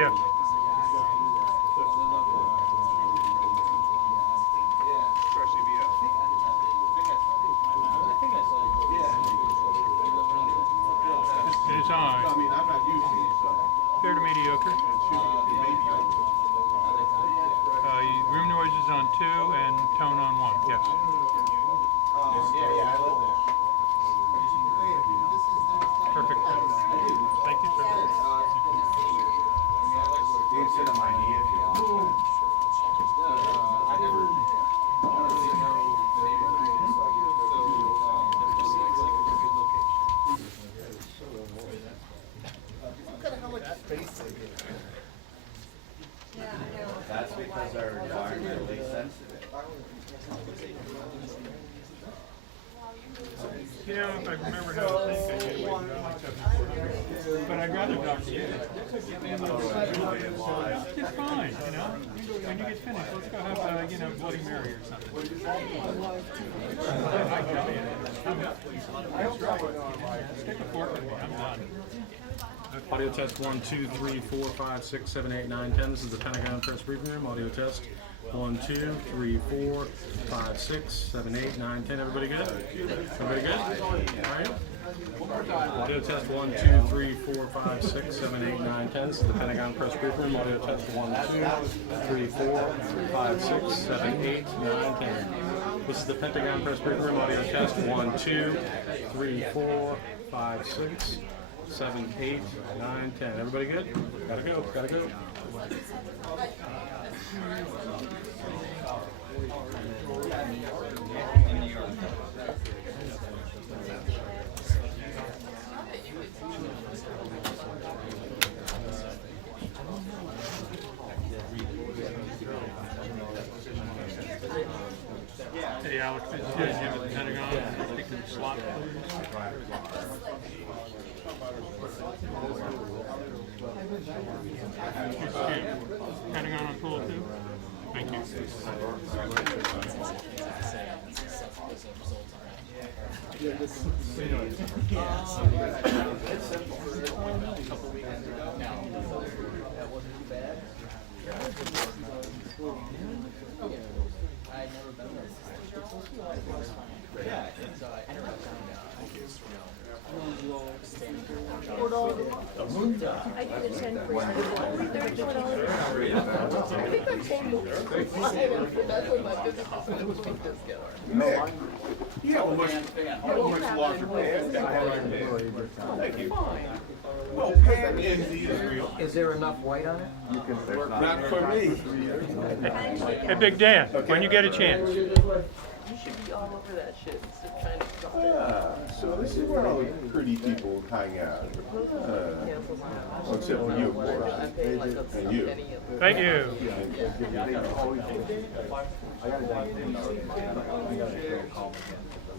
Yes. It is on. Fair to mediocre. Room noise is on 2 and tone on 1. Yes. Perfect. Thank you, sir. You can sit on my knee if you want. I never really know the neighborhood, so I get to it just seems like a good location. Look at how much space they get. That's because they're environmentally sensitive. You know, if I remember how to think, I get away with like 7,400. But I'd rather talk to you. It's fine, you know. When you get finished, let's go have Bloody Mary or something. Stick a fork in me. I'm done. Audio test 1, 2, 3, 4, 5, 6, 7, 8, 9, 10. This is the Pentagon press briefing room. Audio test 1, 2, 3, 4, 5, 6, 7, 8, 9, 10. Everybody good? Everybody good? All right. Audio test 1, 2, 3, 4, 5, 6, 7, 8, 9, 10. This is the Pentagon press briefing room. Audio test 1, 2, 3, 4, 5, 6, 7, 8, 9, 10. This is the Pentagon press briefing room. Audio test 1, 2, 3, 4, 5, 6, 7, 8, 9, 10. Everybody good? Gotta go. Gotta go. Hey, Alex, did you guys have at the Pentagon? Speak to the slot, please. Pentagon on pool 2? Thank you. I did attend for $34. Nick, you have a much larger pants than I have. Thank you. Well, Pam is Israel. Is there enough white on it? Not for me. Hey, Big Dan, when you get a chance. You should be all over that shit instead of trying to drop it. So this is where all the pretty people hang out. Well, except for you, of course. I paid like a And you. penny a Thank you.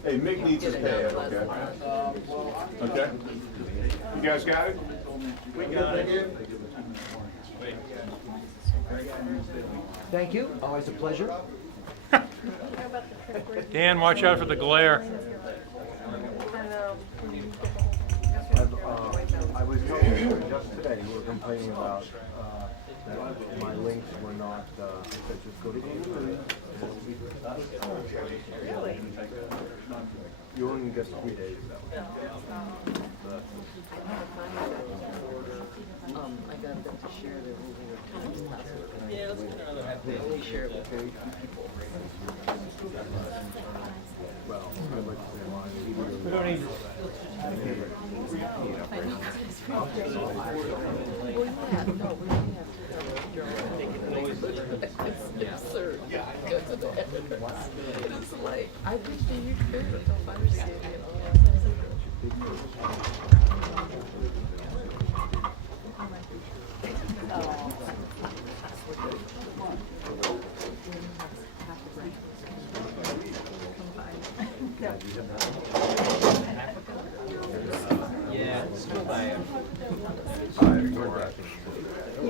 Hey, Mick needs his pad, okay? Okay? You guys got it? We got it. Thank you. Always a pleasure. Dan, watch out for the glare. I was told just today we were complaining about that my links were not said just go to YouTube. Really? You only get 3 days though. I got them to share their movie with password. Yeah, that's kind of they only share it with very few people. Well, I'd like to say why. We don't need Well, yeah, no, we only have to make it it's absurd. Go to the editors. It's like, I wish they knew better until fire safety and all that.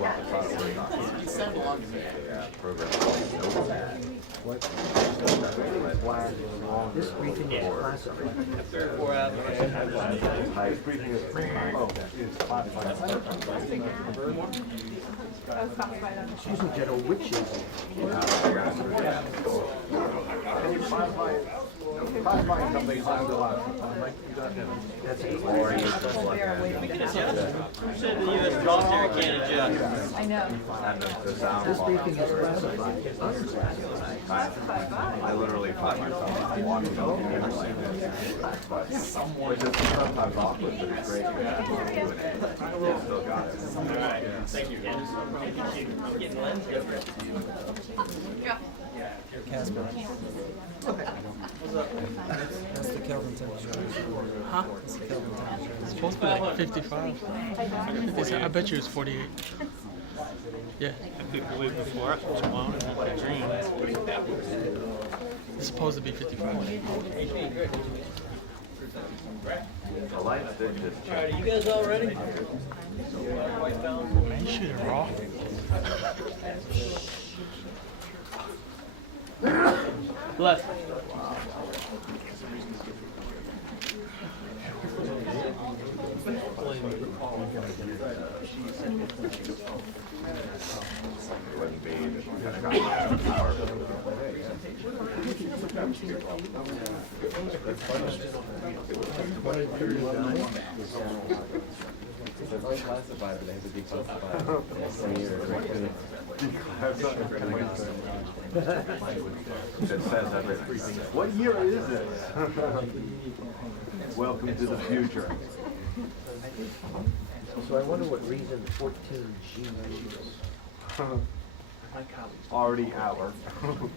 Yeah, This briefing is classified. This briefing is, is classified. Excuse me, General, which is? Classifying something unlawful. That's Said the U.S. military can't adjust. I know. This briefing is classified. I literally find myself walking up here like this. Which is sometimes awkward, but it's great. Still got it. Thank you. I'm getting lens different. Casper. That's the Kelvin temperature. Huh? It's supposed to be like 55. I bet you it's 48. Yeah. I couldn't believe the fluorescence come on and the green. It's supposed to be 55. The lights did just Are you guys all ready? Man, you shooting raw. Left. wouldn't be the Pentagon power. It's unclassified, but they have to declassify every year. That says everything. What year is this? Welcome to the future. So I wonder what reason 14G is. Already our.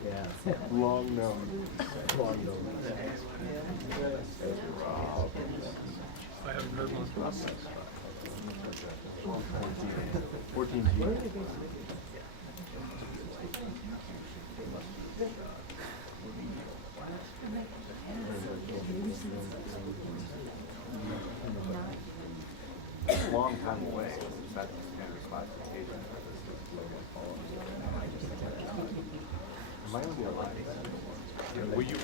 Yeah. Long known. Long known. I haven't heard much about that. 14G. Long time away. That's standard classification. Am I gonna be alive? Will you?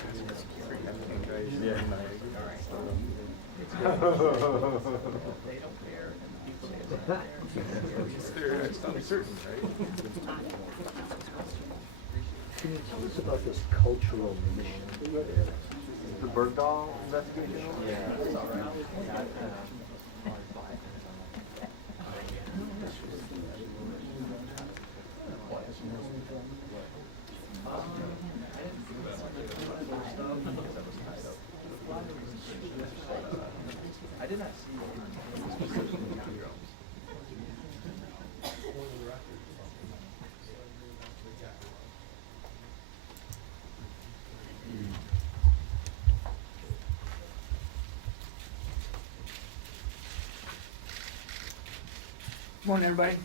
Can you tell us about this cultural mission? The Bergdahl investigation? Yeah, that's all right. I did not see Good morning, everybody.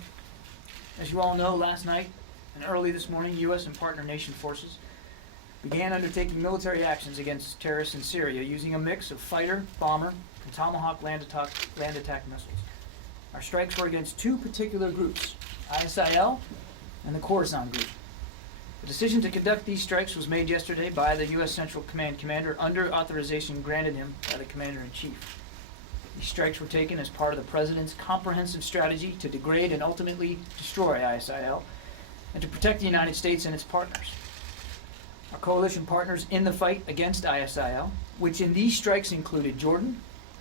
As you all know, last night and early this morning, U.S. and partner nation forces began undertaking military actions against terrorists in Syria using a mix of fighter, bomber, and Tomahawk land attack missiles. Our strikes were against two particular groups, ISIL and the Khorasan group. The decision to conduct these strikes was made yesterday by the U.S. Central Command commander under authorization granted him by the commander-in-chief. These strikes were taken as part of the President's comprehensive strategy to degrade and ultimately destroy ISIL and to protect the United States and its partners. Our coalition partners in the fight against ISIL, which in these strikes included Jordan,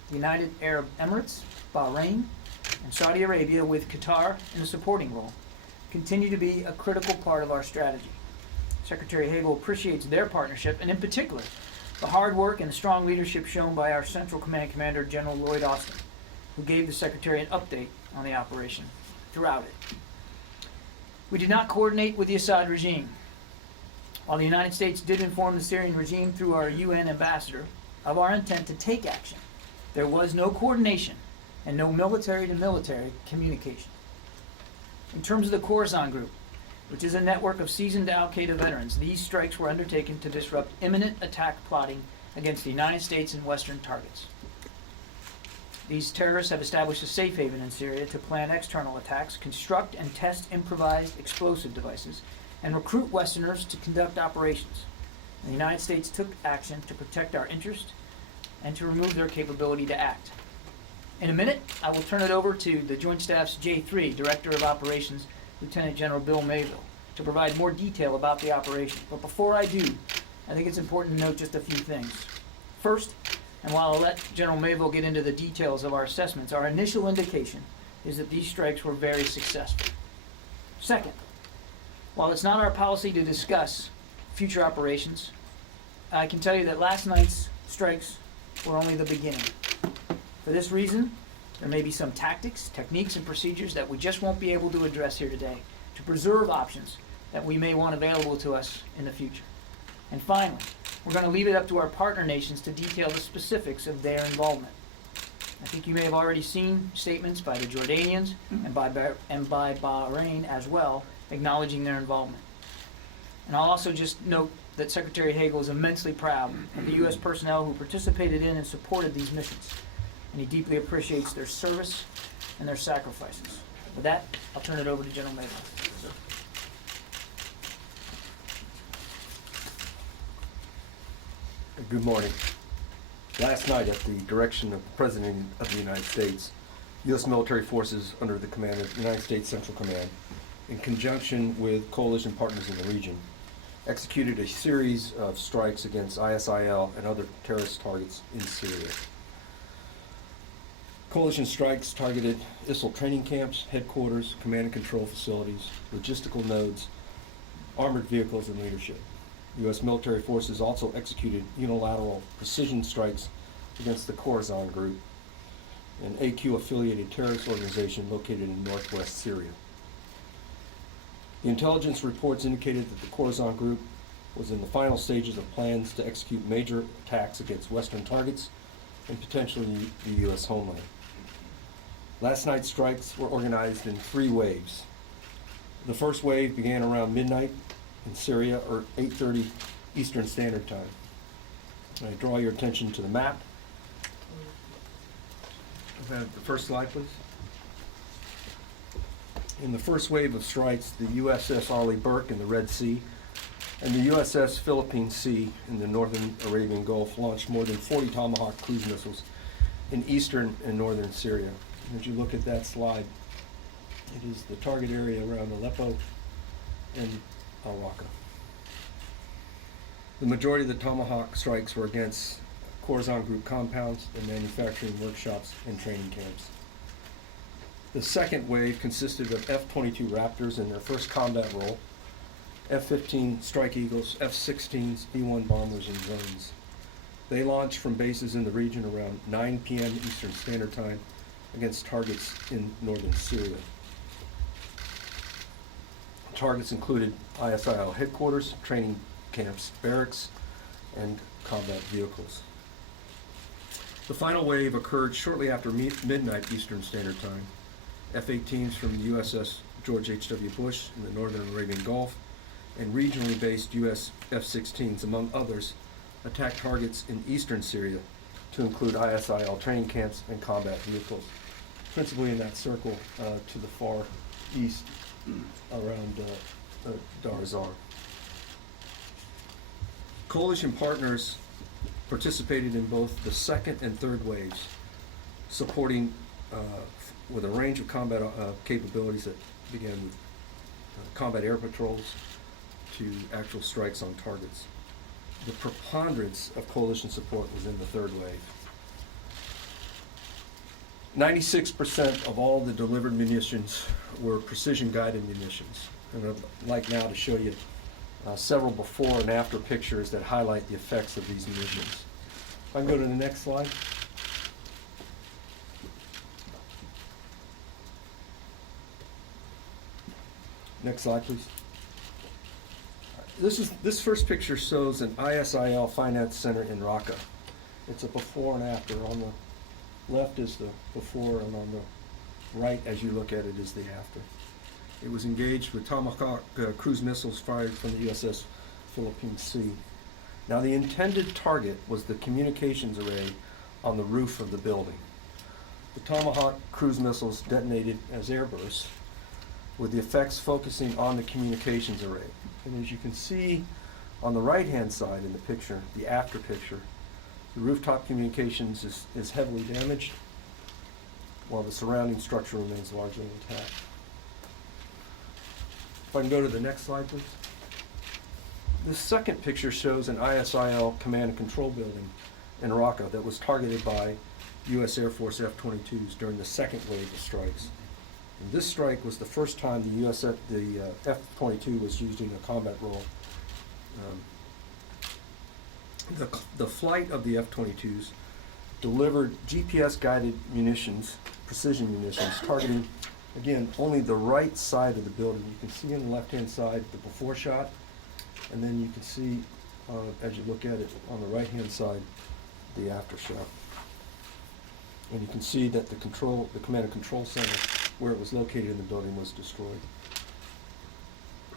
the United Arab Emirates, Bahrain, and Saudi Arabia with Qatar in a supporting role, continue to be a critical part of our strategy. Secretary Hagel appreciates their partnership and in particular the hard work and the strong leadership shown by our Central Command Commander, General Lloyd Austin, who gave the Secretary an update on the operation throughout it. We did not coordinate with the Assad regime. While the United States did inform the Syrian regime through our UN ambassador of our intent to take action, there was no coordination and no military-to-military communication. In terms of the Khorasan Group, which is a network of seasoned al-Qaeda veterans, these strikes were undertaken to disrupt imminent attack plotting against the United States and Western targets. These terrorists have established a safe haven in Syria to plan external attacks, construct and test improvised explosive devices, and recruit Westerners to conduct operations. And the United States took action to protect our interest and to remove their capability to act. In a minute, I will turn it over to the Joint Staff's J3, Director of Operations, Lieutenant General Bill Mayville, to provide more detail about the operation. But before I do, I think it's important to note just a few things. First, and while I'll let General Mayville get into the details of our assessments, our initial indication is that these strikes were very successful. Second, while it's not our policy to discuss future operations, I can tell you that last night's strikes were only the beginning. For this reason, there may be some tactics, techniques, and procedures that we just won't be able to address here today to preserve options that we may want available to us in the future. And finally, we're going to leave it up to our partner nations to detail the specifics of their involvement. I think you may have already seen statements by the Jordanians and by Bahrain as well, acknowledging their involvement. And I'll also just note that Secretary Hagel is immensely proud of the U.S. personnel who participated in and supported these missions, and he deeply appreciates their service and their sacrifices. With that, I'll turn it over to General Mayville. Good morning. Last night, at the direction of the President of the United States, U.S. military forces under the command of the United States Central Command, in conjunction with coalition partners in the region, executed a series of strikes against ISIL and other terrorist targets in Syria. Coalition strikes targeted ISIL training camps, headquarters, command and control facilities, logistical nodes, armored vehicles, and leadership. U.S. military forces also executed unilateral precision strikes against the Khorasan Group, an AQ-affiliated terrorist organization located in northwest Syria. The intelligence reports indicated that the Khorasan Group was in the final stages of plans to execute major attacks against Western targets and potentially the U.S. homeland. Last night's strikes were organized in 3 waves. The first wave began around midnight in Syria, or 8:30 Eastern Standard Time. I draw your attention to the map. The first slide, please. In the first wave of strikes, the USS Arleigh Burke in the Red Sea and the USS Philippine Sea in the northern Arabian Gulf launched more than 40 Tomahawk cruise missiles in eastern and northern Syria. And as you look at that slide, it is the target area around Aleppo and Al-Raqqa. The majority of the Tomahawk strikes were against Khorasan Group compounds and manufacturing workshops and training camps. The second wave consisted of F-22 Raptors in their first combat role, F-15 Strike Eagles, F-16s, E-1 bombers, and drones. They launched from bases in the region around 9 p.m. Eastern Standard Time against targets in northern Syria. Targets included ISIL headquarters, training camps, barracks, and combat vehicles. The final wave occurred shortly after midnight Eastern Standard Time. F-18s from the USS George H.W. Bush in the northern Arabian Gulf and regionally based U.S. F-16s, among others, attacked targets in eastern Syria to include ISIL training camps and combat vehicles, principally in that circle to the far east around Dar es-Zor. Coalition partners participated in both the second and third waves, supporting with a range of combat capabilities that began with combat air patrols to actual strikes on targets. The preponderance of coalition support was in the third wave. 96% of all the delivered munitions were precision-guided munitions. And I'd like now to show you several before and after pictures that highlight the effects of these munitions. If I can go to the next slide. Next slide, please. This first picture shows an ISIL finance center in Raqqa. It's a before and after. On the left is the before, and on the right, as you look at it, is the after. It was engaged with Tomahawk cruise missiles fired from the USS Philippine Sea. Now, the intended target was the communications array on the roof of the building. The Tomahawk cruise missiles detonated as airbursts, with the effects focusing on the communications array. And as you can see on the right-hand side in the picture, the after picture, the rooftop communications is heavily damaged, while the surrounding structure remains largely intact. If I can go to the next slide, please. This second picture shows an ISIL command and control building in Raqqa that was targeted by U.S. Air Force F-22s during the second wave of strikes. And this strike was the first time the F-22 was used in a combat role. The flight of the F-22s delivered GPS-guided munitions, precision munitions, targeting, again, only the right side of the building. You can see on the left-hand side the before shot, and then you can see, as you look at it, on the right-hand side, the after shot. And you can see that the command and control center, where it was located in the building, was destroyed.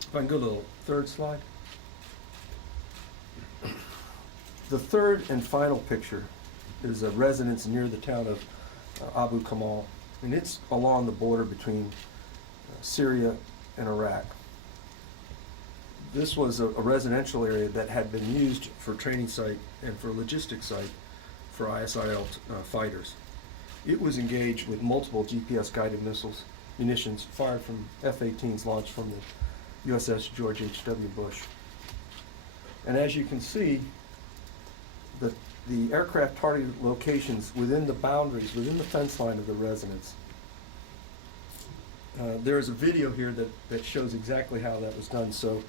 If I can go to the third slide. The third and final picture is a residence near the town of Abu Kamal, and it's along the border between Syria and Iraq. This was a residential area that had been used for training site and for logistics site for ISIL fighters. It was engaged with multiple GPS-guided munitions fired from F-18s launched from the USS George H.W. Bush. And as you can see, the aircraft targeted locations within the boundaries, within the fence line of the residence. There's a video here that shows exactly how that was done, so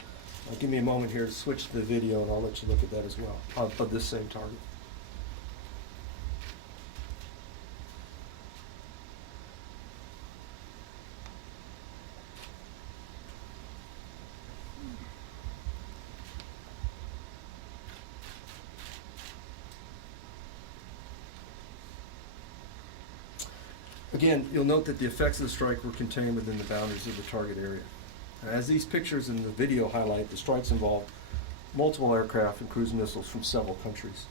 give me a moment here to switch to the video and I'll let you look at that as well, of this same target. Again, you'll note that the effects of the strike were contained within the boundaries of the target area. As these pictures in the video highlight, the strikes involved multiple aircraft and cruise missiles from several countries.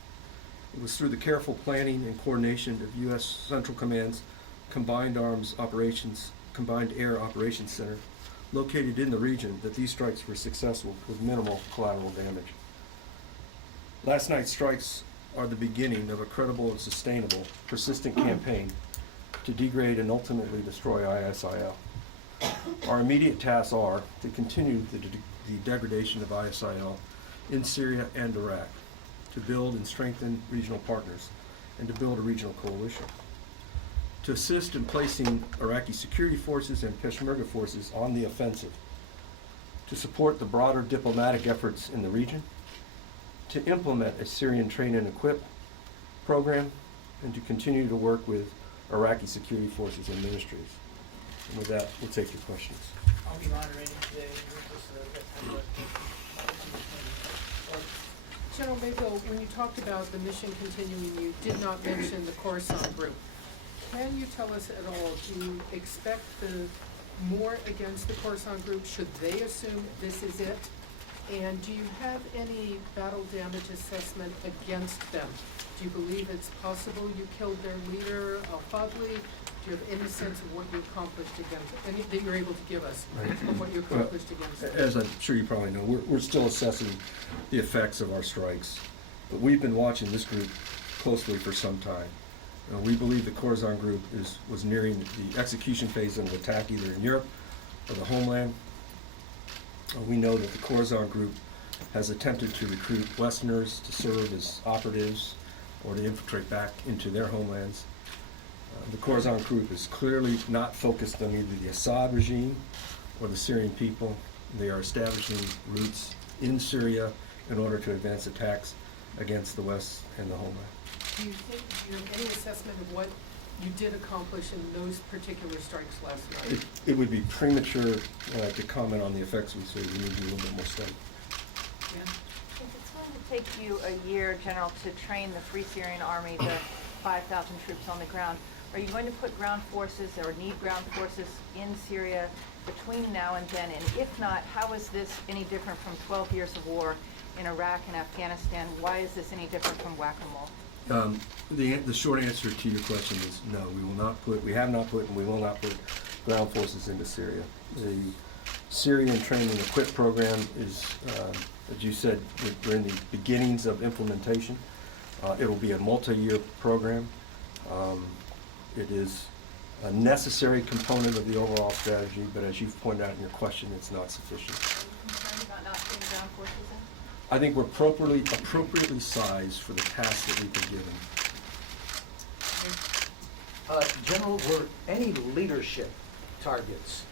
It was through the careful planning and coordination of U.S. Central Command's Combined Air Operations Center, located in the region, that these strikes were successful with minimal collateral damage. Last night's strikes are the beginning of a credible and sustainable, persistent campaign to degrade and ultimately destroy ISIL. Our immediate tasks are to continue the degradation of ISIL in Syria and Iraq, to build and strengthen regional partners, and to build a regional coalition, to assist in placing Iraqi security forces and Peshmerga forces on the offensive, to support the broader diplomatic efforts in the region, to implement a Syrian train and equip program, and to continue to work with Iraqi security forces and ministries. And with that, we'll take your questions. I'll be moderating today. General Mayfield, when you talked about the mission continuing, you did not mention the Khorasan group. Can you tell us at all, do you expect more against the Khorasan group? Should they assume this is it? And do you have any battle damage assessment against them? Do you believe it's possible you killed their leader, Al-Fadli? Do you have any sense of what you accomplished against them? Any that you're able to give us of what you accomplished against them? As I'm sure you probably know, we're still assessing the effects of our strikes. But we've been watching this group closely for some time. We believe the Khorasan group was nearing the execution phase of an attack either in Europe or the homeland. We know that the Khorasan group has attempted to recruit Westerners to serve as operatives or to infiltrate back into their homelands. The Khorasan group is clearly not focused on either the Assad regime or the Syrian people. They are establishing roots in Syria in order to advance attacks against the West and the homeland. Do you think you have any assessment of what you did accomplish in those particular strikes last night? It would be premature to comment on the effects we see. We need to do a little bit more study. Yeah. If it's going to take you a year, General, to train the Free Syrian Army, the 5,000 troops on the ground, are you going to put ground forces or need ground forces in Syria between now and then? And if not, how is this any different from 12 years of war in Iraq and Afghanistan? Why is this any different from whack-a-mole? The short answer to your question is no. We have not put, and we will not put ground forces into Syria. The Syrian Train and Equip program is, as you said, we're in the beginnings of implementation. It will be a multi-year program. It is a necessary component of the overall strategy, but as you've pointed out in your question, it's not sufficient. Concerned about not putting ground forces in? I think we're appropriately sized for the task that we've been given. General, were any leadership targets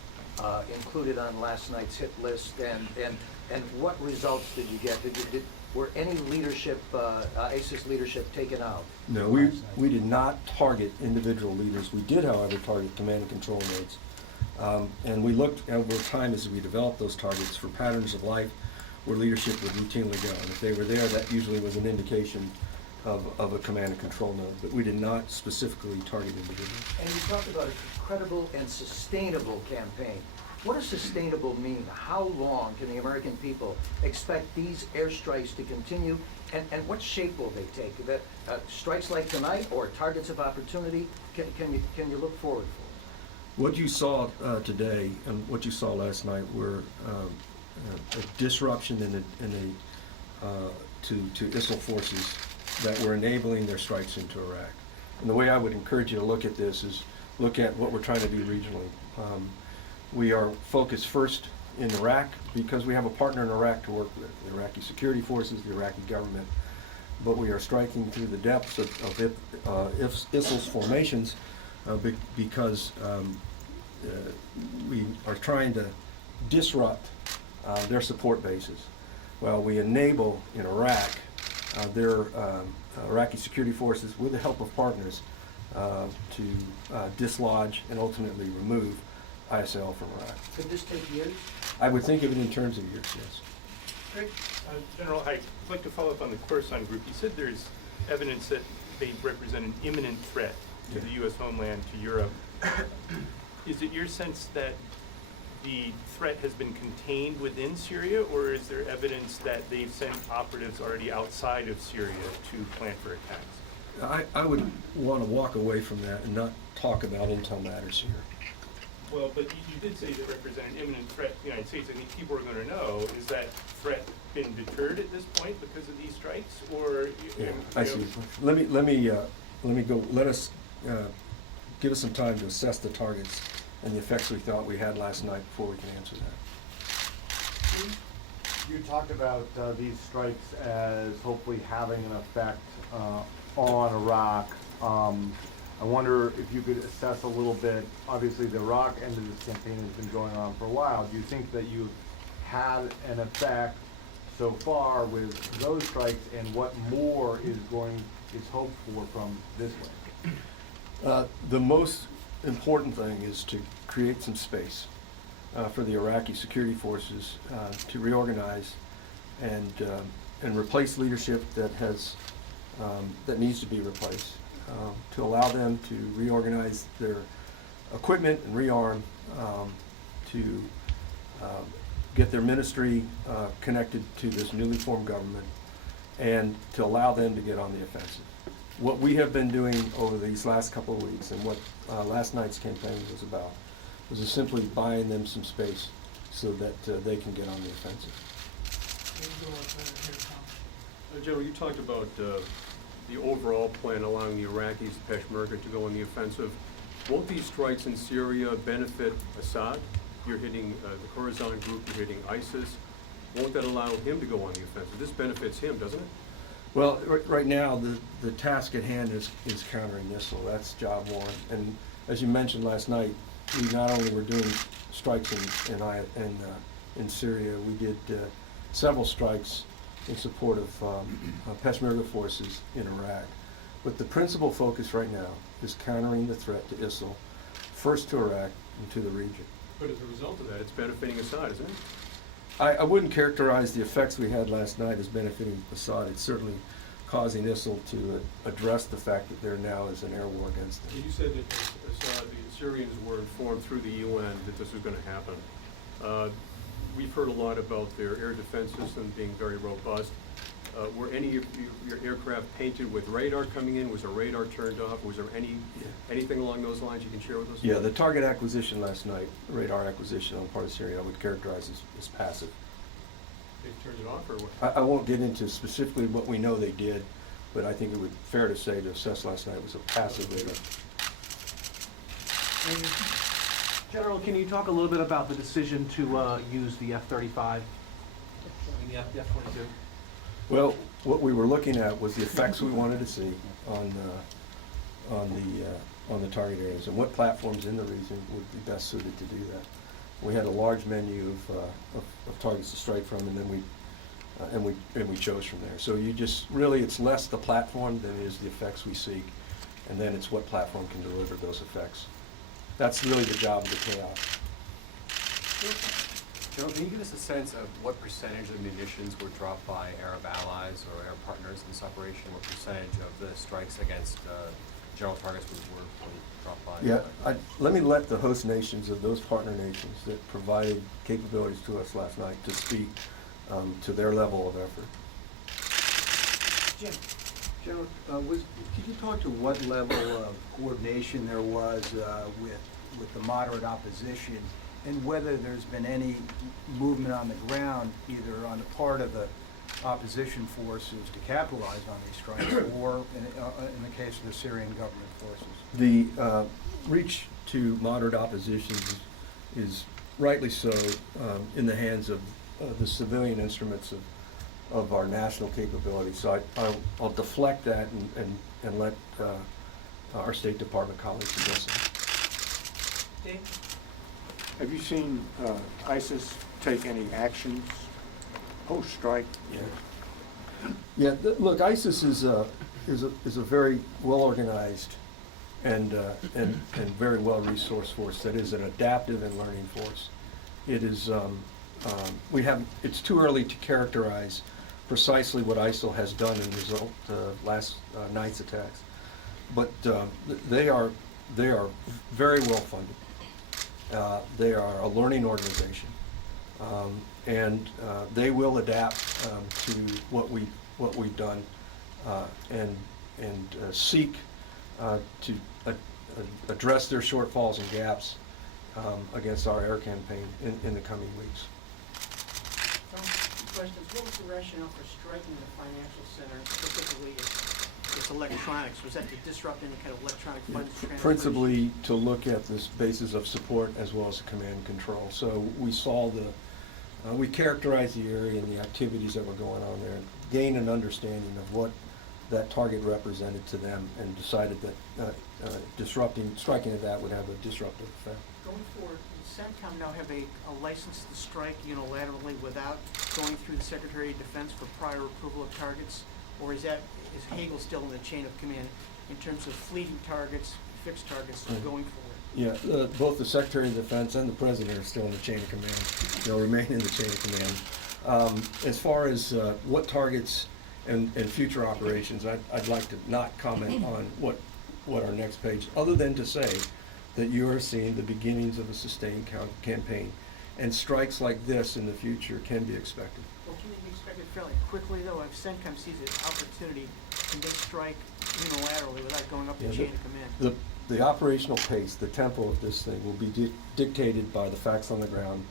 included on last night's hit list, and what results did you get? Were any leadership, ISIS leadership taken out? No, we did not target individual leaders. We did, however, target command and control nodes. And we looked over time as we developed those targets for patterns of life where leadership would routinely go. And if they were there, that usually was an indication of a command and control node. But we did not specifically target individuals. And you talked about a credible and sustainable campaign. What does sustainable mean? How long can the American people expect these airstrikes to continue? And what shape will they take? Strikes like tonight or targets of opportunity? Can you look forward for? What you saw today and what you saw last night were a disruption to ISIL forces that were enabling their strikes into Iraq. And the way I would encourage you to look at this is look at what we're trying to do regionally. We are focused first in Iraq because we have a partner in Iraq to work with, the Iraqi security forces, the Iraqi government. But we are striking through the depths of ISIL's formations because we are trying to disrupt their support bases. While we enable in Iraq their Iraqi security forces with the help of partners to dislodge and ultimately remove ISIL from Iraq. Could this take years? I would think of it in terms of years, yes. Great. General, I'd like to follow up on the Khorasan group. You said there's evidence that they represent an imminent threat to the U.S. homeland, to Europe. Is it your sense that the threat has been contained within Syria, or is there evidence that they've sent operatives already outside of Syria to plan for attacks? I would want to walk away from that and not talk about intel matters here. Well, but you did say they represent an imminent threat to the United States. I think people are going to know, is that threat been deterred at this point because of these strikes, or? I see. Let me go. Let us give us some time to assess the targets and the effects we thought we had last night before we can answer that. You talked about these strikes as hopefully having an effect on Iraq. I wonder if you could assess a little bit, obviously the Iraq end of this campaign has been going on for a while. Do you think that you've had an effect so far with those strikes, and what more is hoped for from this one? The most important thing is to create some space for the Iraqi security forces to reorganize and replace leadership that needs to be replaced. To allow them to reorganize their equipment and rearm, to get their ministry connected to this newly formed government, and to allow them to get on the offensive. What we have been doing over these last couple of weeks, and what last night's campaign was about, was just simply buying them some space so that they can get on the offensive. General, you talked about the overall plan allowing the Iraqis, the Peshmerga, to go on the offensive. Won't these strikes in Syria benefit Assad? You're hitting the Khorasan group, you're hitting ISIS. Won't that allow him to go on the offensive? This benefits him, doesn't it? Well, right now, the task at hand is countering ISIL. That's job one. And as you mentioned last night, we not only were doing strikes in Syria, we did several strikes in support of Peshmerga forces in Iraq. But the principal focus right now is countering the threat to ISIL, first to Iraq and to the region. But as a result of that, it's benefiting Assad, isn't it? I wouldn't characterize the effects we had last night as benefiting Assad. It's certainly causing ISIL to address the fact that there now is an air war against them. You said that Assad, the Syrians were informed through the UN that this was going to happen. We've heard a lot about their air defense system being very robust. were any of your aircraft painted with radar coming in? Was the radar turned off? Was there anything along those lines you can share with us? Yeah, the target acquisition last night, radar acquisition on the part of Syria, I would characterize as passive. They turned it off or what? I won't get into specifically what we know they did, but I think it would fair to say to assess last night was a passive radar. General, can you talk a little bit about the decision to use the F-35? I mean, the F-22? Well, what we were looking at was the effects we wanted to see on the target areas and what platforms in the region would be best suited to do that. We had a large menu of targets to strike from, and then we chose from there. So you just really, it's less the platform than it is the effects we seek, and then it's what platform can deliver those effects. That's really the job of the chaos. General, can you give us a sense of what percentage of munitions were dropped by Arab allies or Arab partners in this operation? What percentage of the strikes against general targets were dropped by? Yeah, let me let the host nations of those partner nations that provided capabilities to us last night to speak to their level of effort. Jim? General, could you talk to what level of coordination there was with the moderate opposition, and whether there's been any movement on the ground, either on the part of the opposition forces to capitalize on these strikes, or in the case of the Syrian government forces? The reach to moderate opposition is rightly so in the hands of the civilian instruments of our national capabilities. So I'll deflect that and let our State Department colleagues address it. Dave? Have you seen ISIS take any actions post-strike? Yeah. Look, ISIS is a very well organized and very well resourced force that is an adaptive and learning force. It is it's too early to characterize precisely what ISIL has done in result last night's attacks, but they are very well funded. They are a learning organization, and they will adapt to what we've done and seek to address their shortfalls and gaps against our air campaign in the coming weeks. Questions. What was the rationale for striking the financial center, specifically its electronics? Was that to disrupt any kind of electronic funds transfer? Principally to look at this basis of support as well as command and control. So we saw we characterized the area and the activities that were going on there, gained an understanding of what that target represented to them, and decided that striking at that would have a disruptive effect. Going forward, does CENTCOM now have a license to strike unilaterally without going through the Secretary of Defense for prior approval of targets? Or is Hagel still in the chain of command in terms of fleeting targets, fixed targets going forward? Yeah, both the Secretary of Defense and the President are still in the chain of command. They'll remain in the chain of command. As far as what targets and future operations, I'd like to not comment on what our next page, other than to say that you are seeing the beginnings of a sustained campaign, and strikes like this in the future can be expected. Well, can they be expected fairly quickly, though, if CENTCOM sees an opportunity to strike unilaterally without going up the chain of command? The operational pace, the tempo of this thing will be dictated by the facts on the ground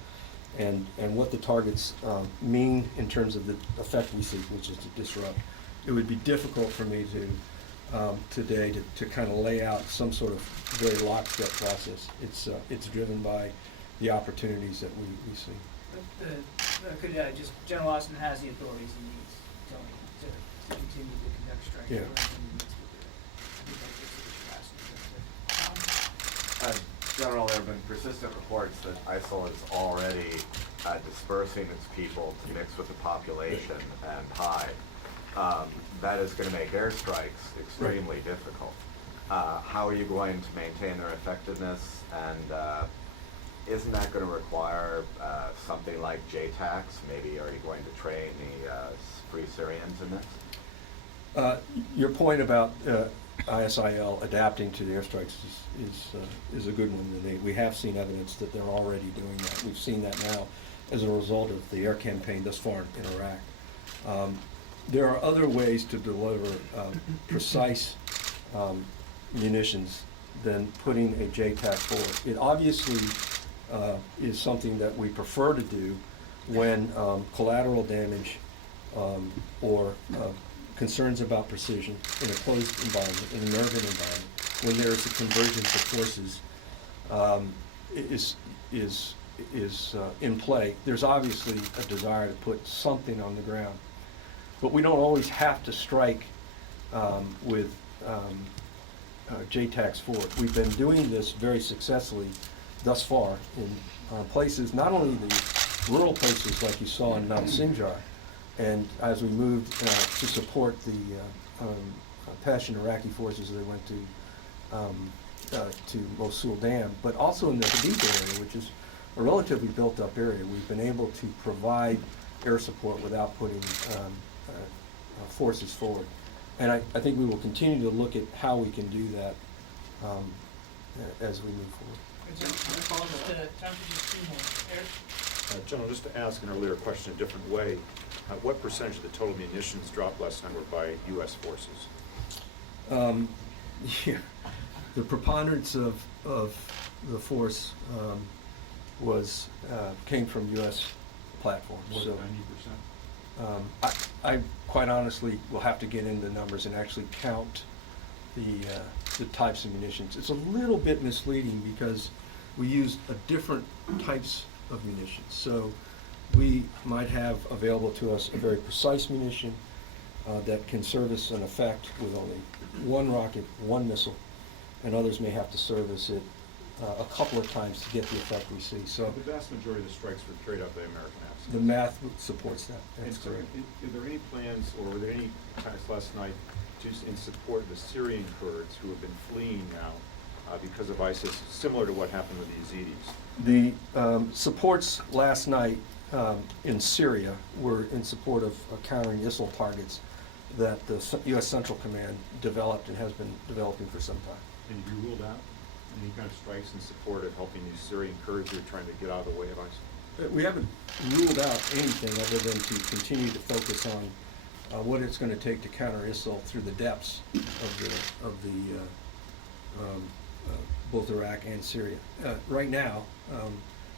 and what the targets mean in terms of the effect we seek, which is to disrupt. It would be difficult for me today to kind of lay out some sort of very lockstep process. It's driven by the opportunities that we see. Just General Austin has the authorities he needs, Tony, to continue to conduct strikes. Yeah. General, there have been persistent reports that ISIL is already dispersing its people to mix with the population and hide. That is going to make airstrikes extremely difficult. How are you going to maintain their effectiveness, and isn't that going to require something like JTACs? Maybe are you going to train the Free Syrians in this? Your point about ISIL adapting to the airstrikes is a good one. We have seen evidence that they're already doing that. We've seen that now as a result of the air campaign thus far in Iraq. there are other ways to deliver precise munitions than putting a JTAC forward. It obviously is something that we prefer to do when collateral damage or concerns about precision in a closed environment, in an urban environment, when there is a convergence of forces is in play. There's obviously a desire to put something on the ground. But we don't always have to strike with JTACs forward. We've been doing this very successfully thus far in places, not only the rural places like you saw in Mount Sinjar, and as we moved to support the Pashtun Iraqi forces that went to Mosul Dam, but also in the Haditha area, which is a relatively built-up area. We've been able to provide air support without putting forces forward. And I think we will continue to look at how we can do that as we move forward. General, just to ask an earlier question a different way, what percentage of the total munitions dropped last time were by U.S. forces? Yeah. The preponderance of the force came from U.S. platforms. More so, than 90%? I quite honestly will have to get into the numbers and actually count the types of munitions. It's a little bit misleading because we use different types of munitions. So we might have available to us a very precise munition that can service an effect with only one rocket, one missile, and others may have to service it a couple of times to get the effect we see. So the vast majority of the strikes were carried out by American assets. the math supports that. That's And so, correct. are there any plans, or were there any attacks last night in support of the Syrian Kurds who have been fleeing now because of ISIS, similar to what happened with the Yazidis? The supports last night in Syria were in support of countering ISIL targets that the U.S. Central Command developed and has been developing for some time. And have you ruled out any kind of strikes in support of helping these Syrian Kurds who are trying to get out of the way of ISIS? We haven't ruled out anything other than to continue to focus on what it's going to take to counter ISIL through the depths of both Iraq and Syria. Right now,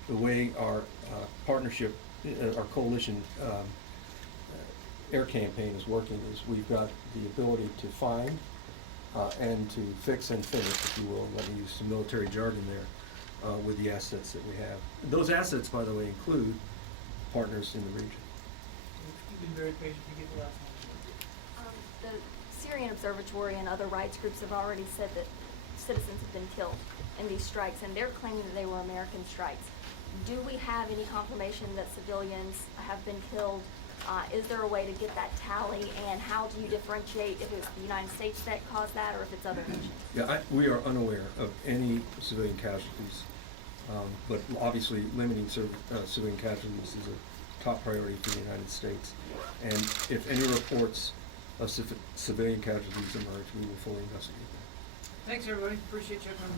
the way our partnership, our coalition air campaign is working is we've got the ability to find and to fix and finish, if you will, and let me use some military jargon there, with the assets that we have. Those assets, by the way, include partners in the region. You've been very patient. You get the last one. The Syrian Observatory and other rights groups have already said that citizens have been killed in these strikes, and they're claiming that they were American strikes. Do we have any confirmation that civilians have been killed? Is there a way to get that tally, and how do you differentiate if it's the United States that caused that or if it's other nations? Yeah, we are unaware of any civilian casualties, but obviously limiting civilian casualties is a top priority for the United States. And if any reports of civilian casualties emerge, we will fully investigate them. Thanks, everybody. Appreciate you coming.